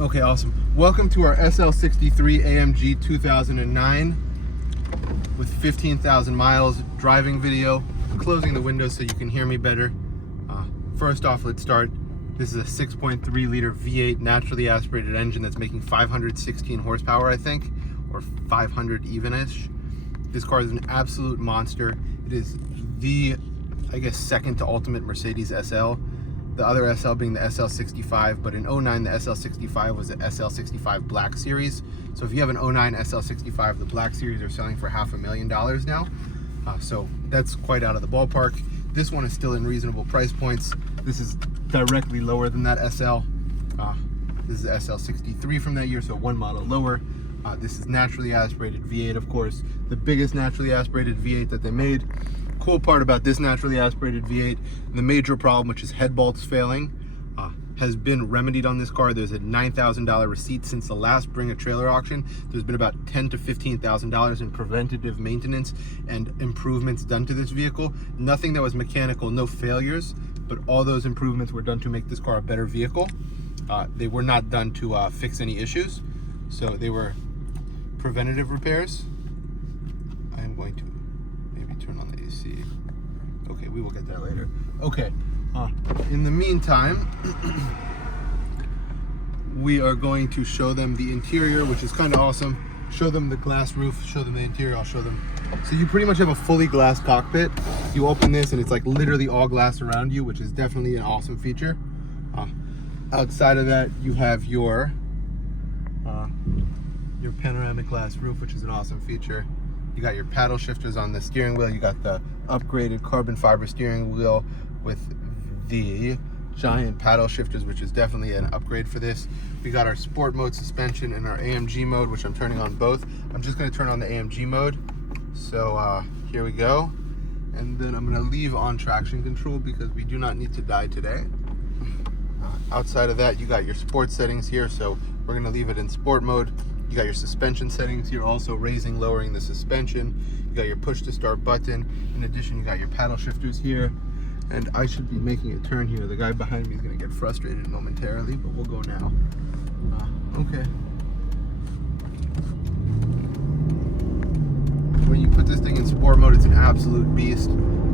Okay, awesome. Welcome to our SL63 AMG 2009 with 15,000 miles driving video. I'm closing the window so you can hear me better. First off, let's start. This is a 6.3 liter V8 naturally aspirated engine that's making 516 horsepower, I think, or 500 even-ish. This car is an absolute monster. It is the, I guess, second to ultimate Mercedes SL. The other SL being the SL63, but in 09 the SL63 was the SL65 Black Series. So if you have an 09 SL65, the Black Series are selling for $500,000 now. So that's quite out of the ballpark. This one is still in reasonable price points. This is directly lower than that SL. This is the SL63 from that year, so one model lower. This is naturally aspirated V8, of course, the biggest naturally aspirated V8 that they made. Cool part about this naturally aspirated V8, the major problem, which is head bolts failing, has been remedied on this car. There's a $9,000 receipt since the last Bring a Trailer auction. There's been about $10,000 to $15,000 in preventative maintenance and improvements done to this vehicle. Nothing that was mechanical, no failures, but all those improvements were done to make this car a better vehicle. They were not done to fix any issues, so they were preventative repairs. I am going to maybe turn on the AC. Okay, we will get that later. Okay, in the meantime, we are going to show them the interior, which is kind of awesome. Show them the glass roof, show them the interior, I'll show them. So you pretty much have a fully glass cockpit. You open this and it's like literally all glass around you, which is definitely an awesome feature. Outside of that, you have your panoramic glass roof, which is an awesome feature. You got your paddle shifters on the steering wheel. You got the upgraded carbon fiber steering wheel with the giant paddle shifters, which is definitely an upgrade for this. We got our sport mode suspension and our AMG mode, which I'm turning on both. I'm just going to turn on the AMG mode. So here we go. And then I'm going to leave on traction control because we do not need to die today. Outside of that, you got your sport settings here, so we're going to leave it in sport mode. You got your suspension settings here, also raising, lowering the suspension. You got your push to start button. In addition, you got your paddle shifters here. And I should be making a turn here. The guy behind me is going to get frustrated momentarily, but we'll go now. Okay. When you put this thing in sport mode, it's an absolute beast.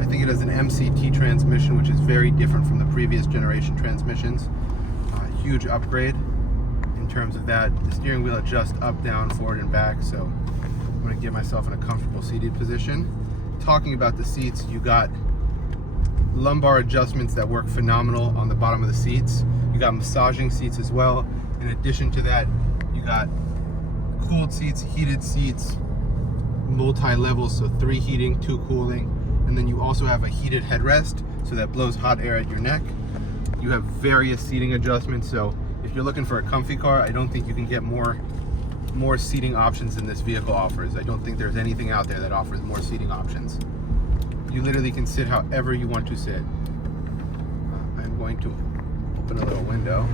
I think it has an MCT transmission, which is very different from the previous generation transmissions. Huge upgrade in terms of that. The steering wheel adjusts up, down, forward, and back, so I'm going to get myself in a comfortable seated position. Talking about the seats, you got lumbar adjustments that work phenomenal on the bottom of the seats. You got massaging seats as well. In addition to that, you got cooled seats, heated seats, multi-levels, so 3 heating, 2 cooling, and then you also have a heated headrest, so that blows hot air at your neck. You have various seating adjustments, so if you're looking for a comfy car, I don't think you can get more seating options than this vehicle offers. I don't think there's anything out there that offers more seating options. You literally can sit however you want to sit. I'm going to open a little window.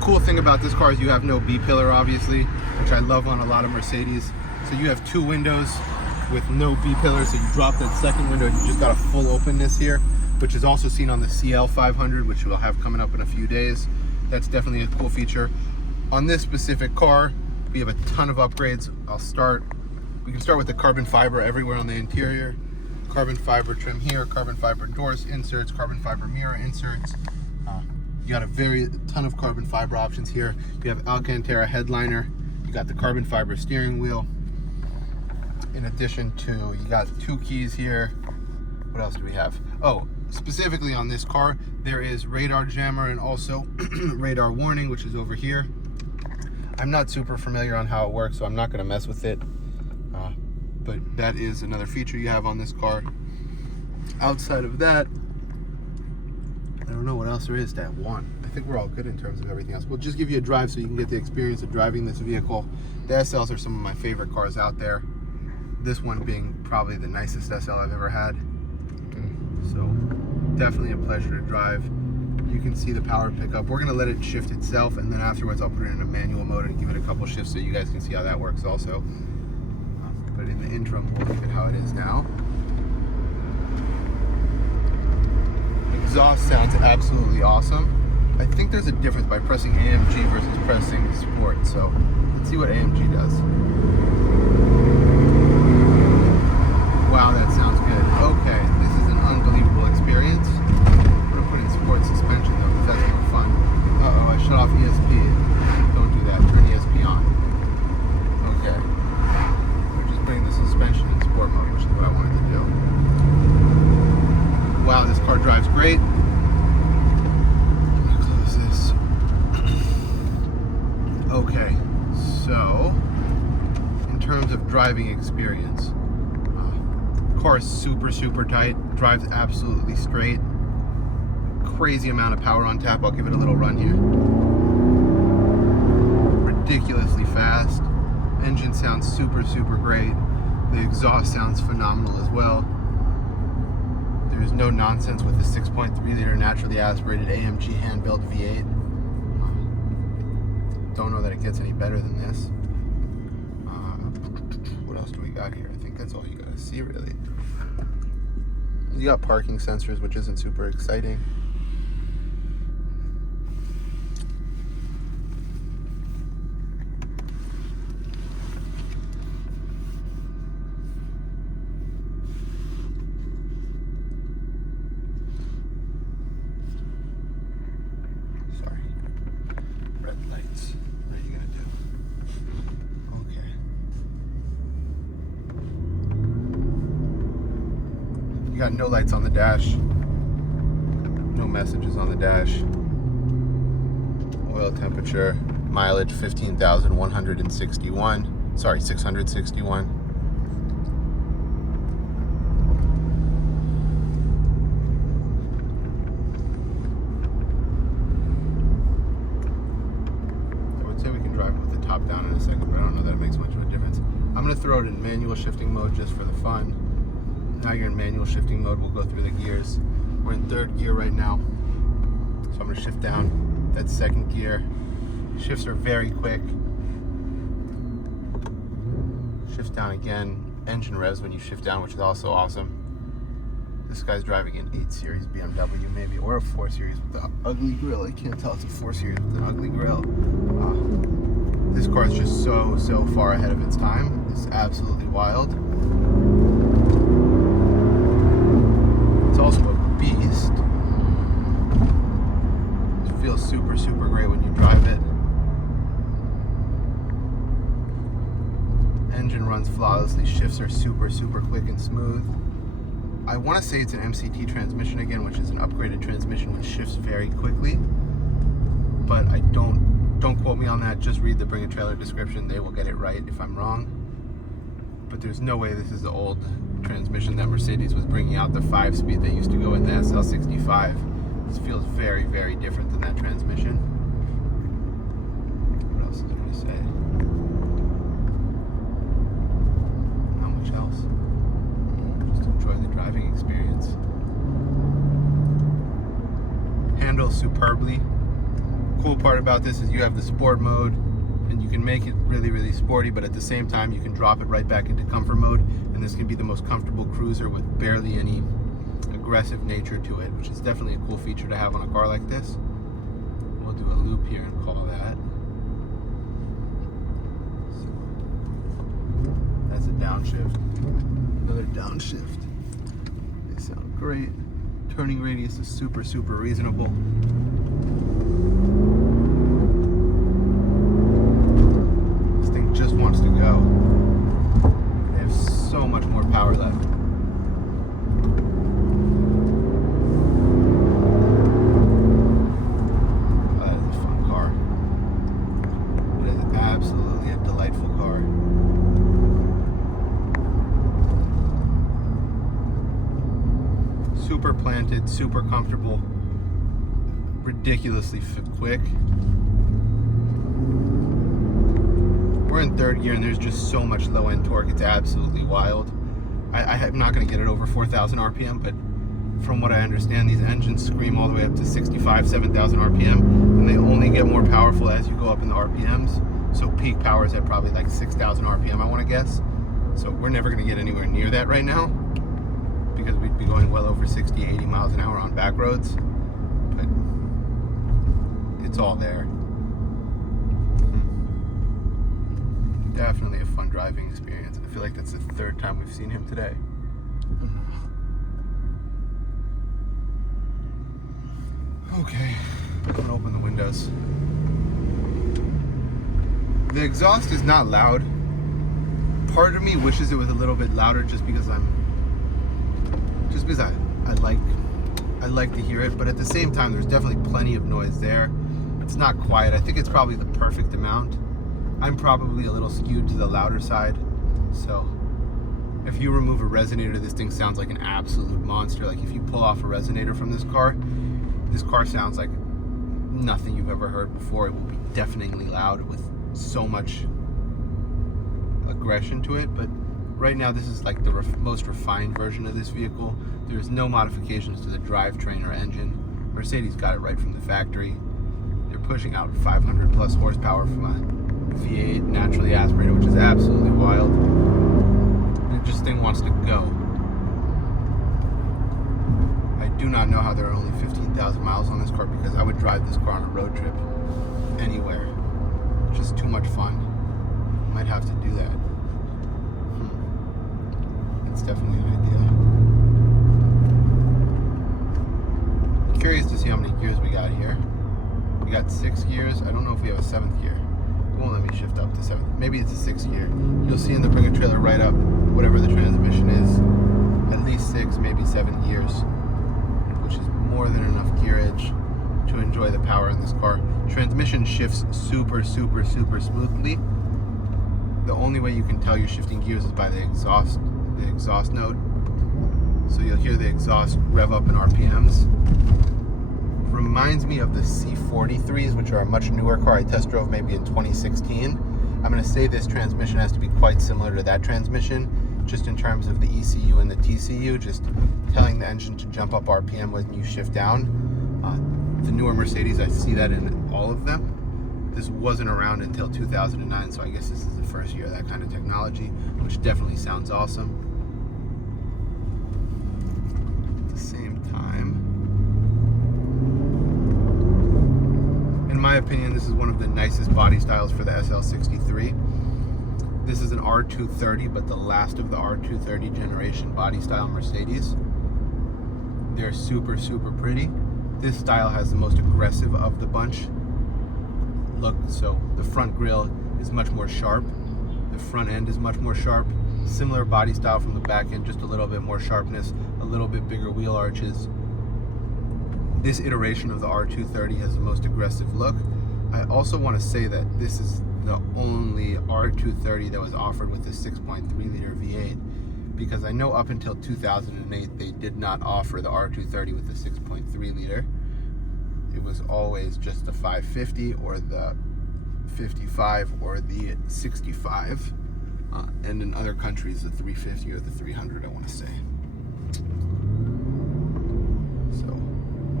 Cool thing about this car is you have no B-pillar, obviously, which I love on a lot of Mercedes. So you have 2 windows with no B-pillar, so you drop that second window, you just got a full openness here, which is also seen on the CL500, which we'll have coming up in a few days. That's definitely a cool feature. On this specific car, we have a ton of upgrades. We can start with the carbon fiber everywhere on the interior. Carbon fiber trim here, carbon fiber doors inserts, carbon fiber mirror inserts. You got a ton of carbon fiber options here. You have Alcantara headliner. You got the carbon fiber steering wheel. In addition to, you got 2 keys here. What else do we have? Oh, specifically on this car, there is radar jammer and also radar warning, which is over here. I'm not super familiar on how it works, so I'm not going to mess with it. But that is another feature you have on this car. Outside of that, I don't know what else there is to have one. I think we're all good in terms of everything else. We'll just give you a drive so you can get the experience of driving this vehicle. The SLs are some of my favorite cars out there. This one being probably the nicest SL I've ever had. So definitely a pleasure to drive. You can see the power pickup. We're gonna let it shift itself, and then afterwards I'll put it in a manual mode and give it a couple shifts so you guys can see how that works also. But in the interim, we'll leave it how it is now. exhaust sounds absolutely awesome. I think there's a difference by pressing AMG versus pressing Sport, so let's see what AMG does. Wow, that sounds good. Okay, this is an unbelievable experience. I'm gonna put in Sport suspension though, because that's more fun. Uh-oh, I shut off ESP. Don't do that, turn ESP on. Okay. We're just putting the suspension in Sport mode, which is what I wanted to do. Wow, this car drives great. I'm gonna close this. Okay, so in terms of driving experience, car is super tight, drives absolutely straight, crazy amount of power on tap. I'll give it a little run here. Ridiculously fast. Engine sounds super great. The exhaust sounds phenomenal as well. There's no nonsense with the 6.3 liter naturally aspirated AMG hand-built V8. Don't know that it gets any better than this. What else do we got here? I think that's all you gotta see really. You got parking sensors, which isn't super exciting. Sorry. Red lights. What are you gonna do? Okay. You got no lights on the dash. No messages on the dash. Oil temperature, mileage 15,161. Sorry, 661. I would say we can drive with the top down in a second, but I don't know that it makes much of a difference. I'm gonna throw it in manual shifting mode just for the fun. Now you're in manual shifting mode, we'll go through the gears. We're in third gear right now. So I'm gonna shift down. That's second gear. Shifts are very quick. Shift down again. Engine revs when you shift down, which is also awesome. This guy's driving an 8 Series BMW maybe, or a 4 Series with the ugly grille. I can't tell it's a 4 Series with an ugly grille. This car is just so far ahead of its time. It's absolutely wild. It's also a beast. It feels super great when you drive it. Engine runs flawlessly. Shifts are super quick and smooth. I want to say it's an MCT transmission again, which is an upgraded transmission which shifts very quickly. But I don't quote me on that. Just read the Bring a Trailer description. They will get it right if I'm wrong. But there's no way this is the old transmission that Mercedes was bringing out, the 5-speed that used to go in the SL65. This feels very different than that transmission. What else is there to say? Not much else. Just enjoy the driving experience. Handles superbly. Cool part about this is you have the sport mode, and you can make it really sporty, but at the same time you can drop it right back into comfort mode, and this can be the most comfortable cruiser with barely any aggressive nature to it, which is definitely a cool feature to have on a car like this. We'll do a loop here and call that. So, that's a downshift. Another downshift. They sound great. Turning radius is super reasonable. Just wants to go. They have so much more power left. Oh, that is a fun car. It is absolutely a delightful car. Super planted, super comfortable, ridiculously quick. We're in third gear and there's just so much low end torque. It's absolutely wild. I'm not going to get it over 4,000 RPM, but from what I understand, these engines scream all the way up to 65, 7,000 RPM, and they only get more powerful as you go up in the RPMs. So peak power is at probably like 6,000 RPM, I want to guess. So we're never going to get anywhere near that right now, because we'd be going well over 60, 80 miles an hour on back roads. But it's all there. Definitely a fun driving experience. I feel like that's the third time we've seen him today. Okay, I'm gonna open the windows. The exhaust is not loud. Part of me wishes it was a little bit louder just because I like to hear it, but at the same time there's definitely plenty of noise there. It's not quiet. I think it's probably the perfect amount. I'm probably a little skewed to the louder side, so if you remove a resonator, this thing sounds like an absolute monster. Like if you pull off a resonator from this car sounds like nothing you've ever heard before. It will be deafeningly loud with so much aggression to it. But right now this is like the most refined version of this vehicle. There's no modifications to the drivetrain or engine. Mercedes got it right from the factory. They're pushing out 500 plus horsepower from a V8 naturally aspirated, which is absolutely wild. And this thing wants to go. I do not know how there are only 15,000 miles on this car, because I would drive this car on a road trip anywhere. Just too much fun. Might have to do that. It's definitely an idea. Curious to see how many gears we got here. We got 6 gears. I don't know if we have a 7th gear. It won't let me shift up to 7th. Maybe it's a 6th gear. You'll see in the Bring a Trailer write-up, whatever the transmission is, at least 6, maybe 7 gears, which is more than enough gearage to enjoy the power in this car. Transmission shifts super smoothly. The only way you can tell you're shifting gears is by the exhaust note. So you'll hear the exhaust rev up in RPMs. Reminds me of the C43s, which are a much newer car I test drove maybe in 2016. I'm going to say this transmission has to be quite similar to that transmission, just in terms of the ECU and the TCU, just telling the engine to jump up RPM when you shift down. The newer Mercedes, I see that in all of them. This wasn't around until 2009, so I guess this is the first year of that kind of technology, which definitely sounds awesome. At the same time, in my opinion, this is one of the nicest body styles for the SL63. This is an R230, but the last of the R230 generation body style Mercedes. They're super pretty. This style has the most aggressive of the bunch. Look, so the front grille is much more sharp. The front end is much more sharp. Similar body style from the back end, just a little bit more sharpness, a little bit bigger wheel arches. This iteration of the R230 has the most aggressive look. I also want to say that this is the only R230 that was offered with the 6.3 liter V8, because I know up until 2008 they did not offer the R230 with the 6.3 liter. It was always just the 550 or the 55 or the 65, and in other countries the 350 or the 300, I want to say. So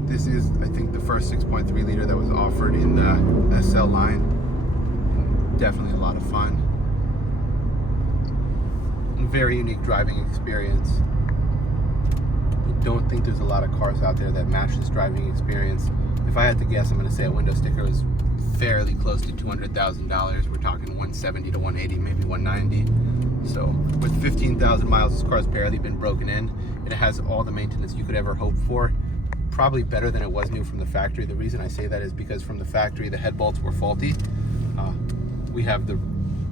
this is, I think, the first 6.3 liter that was offered in the SL line. Definitely a lot of fun. Very unique driving experience. I don't think there's a lot of cars out there that match this driving experience. If I had to guess, I'm going to say a window sticker is fairly close to $200,000. We're talking 170 to 180, maybe 190. So with 15,000 miles, this car's barely been broken in. It has all the maintenance you could ever hope for. Probably better than it was new from the factory. The reason I say that is because from the factory, the head bolts were faulty.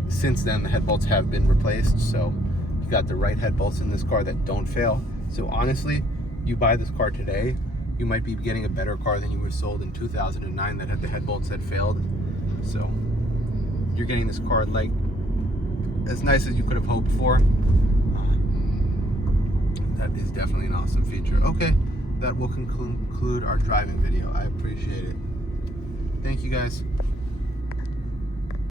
Since then, the head bolts have been replaced. So you got the right head bolts in this car that don't fail. So honestly, you buy this car today, you might be getting a better car than you were sold in 2009 that had the head bolts that failed. So you're getting this car like as nice as you could have hoped for. That is definitely an awesome feature. Okay, that will conclude our driving video. I appreciate it. Thank you guys.